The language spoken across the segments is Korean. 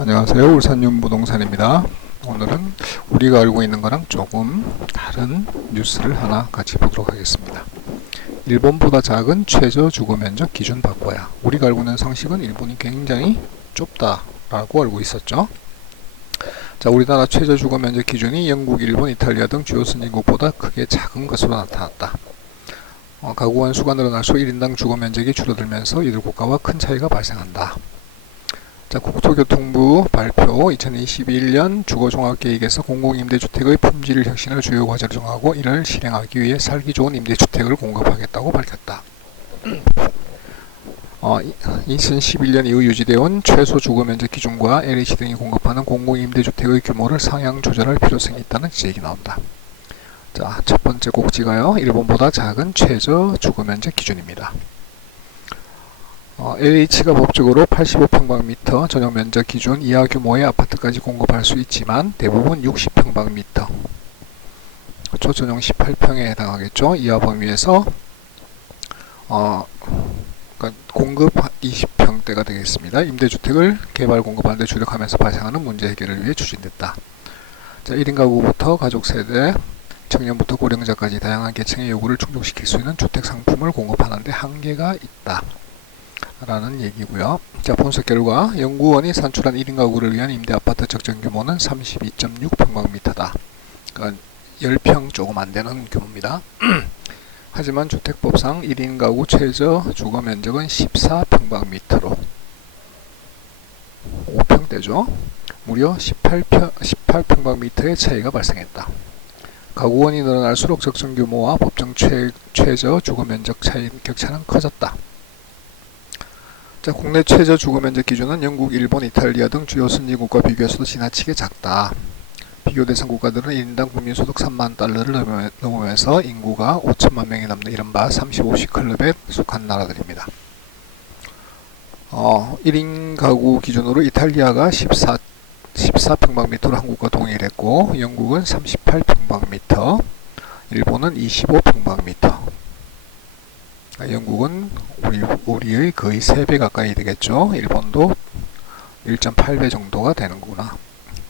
안녕하세요. 울산윤부동산입니다. 오늘은 우리가 알고 있는 거랑 조금 다른 뉴스를 하나 같이 보도록 하겠습니다. 일본보다 작은 최저 주거면적 기준 바꿔야. 우리가 알고 있는 상식은 일본이 굉장히 좁다라고 알고 있었죠. 자, 우리나라 최저 주거면적 기준이 영국, 일본, 이탈리아 등 주요 선진국보다 크게 작은 것으로 나타났다. 가구원 수가 늘어날수록 1인당 주거면적이 줄어들면서 이들 국가와 큰 차이가 발생한다. 자, 국토교통부 발표 2021년 주거종합계획에서 공공임대주택의 품질 혁신을 주요 과제로 정하고 이를 실행하기 위해 살기 좋은 임대주택을 공급하겠다고 밝혔다. 2011년 이후 유지되어 온 최소 주거면적 기준과 LH 등이 공급하는 공공임대주택의 규모를 상향 조절할 필요성이 있다는 지적이 나온다. 자, 첫 번째 꼭지가요. 일본보다 작은 최저 주거면적 기준입니다. LH가 법적으로 85평방미터 전용 면적 기준 이하 규모의 아파트까지 공급할 수 있지만 대부분 60평방미터, 그렇죠? 전용 18평에 해당하겠죠. 이하 범위에서 그러니까 공급 20평대가 되겠습니다. 임대주택을 개발 공급하는 데 주력하면서 발생하는 문제 해결을 위해 추진됐다. 자, 1인 가구부터 가족 세대, 청년부터 고령자까지 다양한 계층의 요구를 충족시킬 수 있는 주택 상품을 공급하는 데 한계가 있다 라는 얘기고요. 자, 분석 결과 연구원이 산출한 1인 가구를 위한 임대아파트 적정 규모는 32.6평방미터다. 그러니까 10평 조금 안되는 규모입니다. 하지만 주택법상 1인 가구 최저 주거면적은 14평방미터로 5평대죠. 무려 18평방미터의 차이가 발생했다. 가구원이 늘어날수록 적정 규모와 법정 최저 주거면적 차이 격차는 커졌다. 자, 국내 최저 주거면적 기준은 영국, 일본, 이탈리아 등 주요 선진국과 비교해서도 지나치게 작다. 비교 대상 국가들은 1인당 국민소득 3만 달러를 넘으면서 인구가 5천만 명이 넘는 이른바 35시 클럽에 속한 나라들입니다. 1인 가구 기준으로 이탈리아가 14평방미터로 한국과 동일했고 영국은 38평방미터, 일본은 25평방미터. 영국은 우리의 거의 3배 가까이 되겠죠. 일본도 1.8배 정도가 되는구나.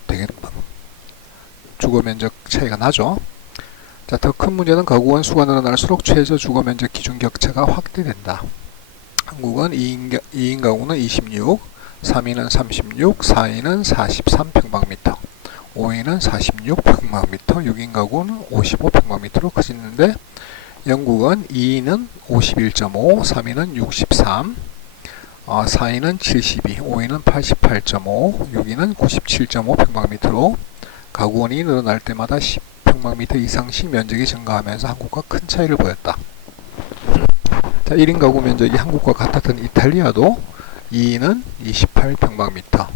되게 주거면적 차이가 나죠. 자, 더 큰 문제는 가구원 수가 늘어날수록 최저 주거면적 기준 격차가 확대된다. 한국은 2인 가구는 26, 3인은 36, 4인은 43평방미터, 5인은 46평방미터, 6인 가구는 55평방미터로 커지는데 영국은 2인은 51.5, 3인은 63, 4인은 72, 5인은 88.5, 6인은 97.5평방미터로 가구원이 늘어날 때마다 10평방미터 이상씩 면적이 증가하면서 한국과 큰 차이를 보였다. 자, 1인 가구 면적이 한국과 같았던 이탈리아도 2인은 28평방미터,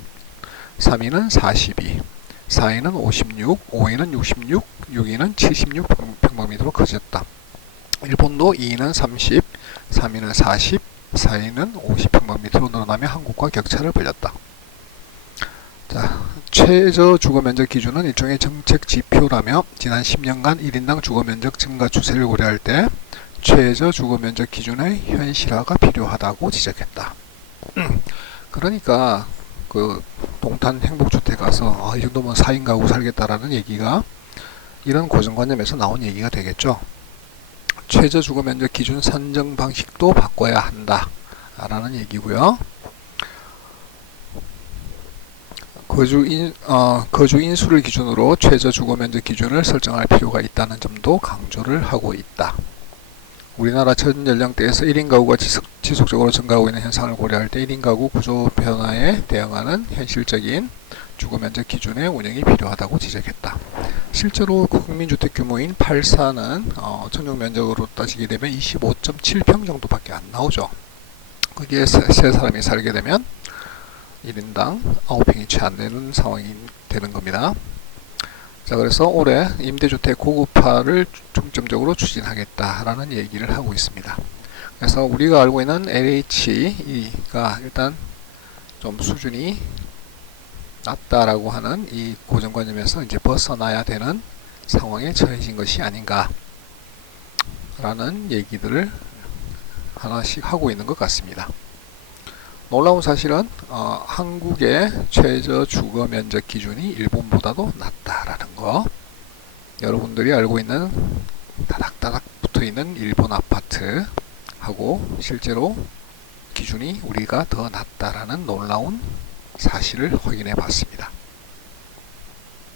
3인은 42, 4인은 56, 5인은 66, 6인은 76평방미터로 커졌다. 일본도 2인은 30, 3인은 40, 4인은 50평방미터로 늘어나며 한국과 격차를 벌렸다. 자, 최저 주거면적 기준은 일종의 정책 지표라며 지난 10년간 1인당 주거면적 증가 추세를 고려할 때 최저 주거면적 기준의 현실화가 필요하다고 지적했다. 그러니까 그 동탄 행복주택 가서 이 정도면 4인 가구 살겠다라는 얘기가 이런 고정관념에서 나온 얘기가 되겠죠. 최저 주거면적 기준 산정 방식도 바꿔야 한다 라는 얘기고요. 거주 인수를 기준으로 최저 주거면적 기준을 설정할 필요가 있다는 점도 강조를 하고 있다. 우리나라 전 연령대에서 1인 가구가 지속적으로 증가하고 있는 현상을 고려할 때 1인 가구 구조 변화에 대응하는 현실적인 주거면적 기준의 운영이 필요하다고 지적했다. 실제로 국민주택 규모인 8사는 전용 면적으로 따지게 되면 25.7평 정도밖에 안 나오죠. 거기에 세 사람이 살게 되면 1인당 9평이 채 안 되는 상황이 되는 겁니다. 자, 그래서 올해 임대주택 고급화를 중점적으로 추진하겠다라는 얘기를 하고 있습니다. 그래서 우리가 알고 있는 LH가 일단 좀 수준이 낮다라고 하는 이 고정관념에서 이제 벗어나야 되는 상황에 처해진 것이 아닌가 라는 얘기들을 하나씩 하고 있는 것 같습니다. 놀라운 사실은 한국의 최저 주거 면적 기준이 일본보다도 낮다라는 거. 여러분들이 알고 있는 다닥다닥 붙어있는 일본 아파트하고 실제로 기준이 우리가 더 낮다라는 놀라운 사실을 확인해 봤습니다.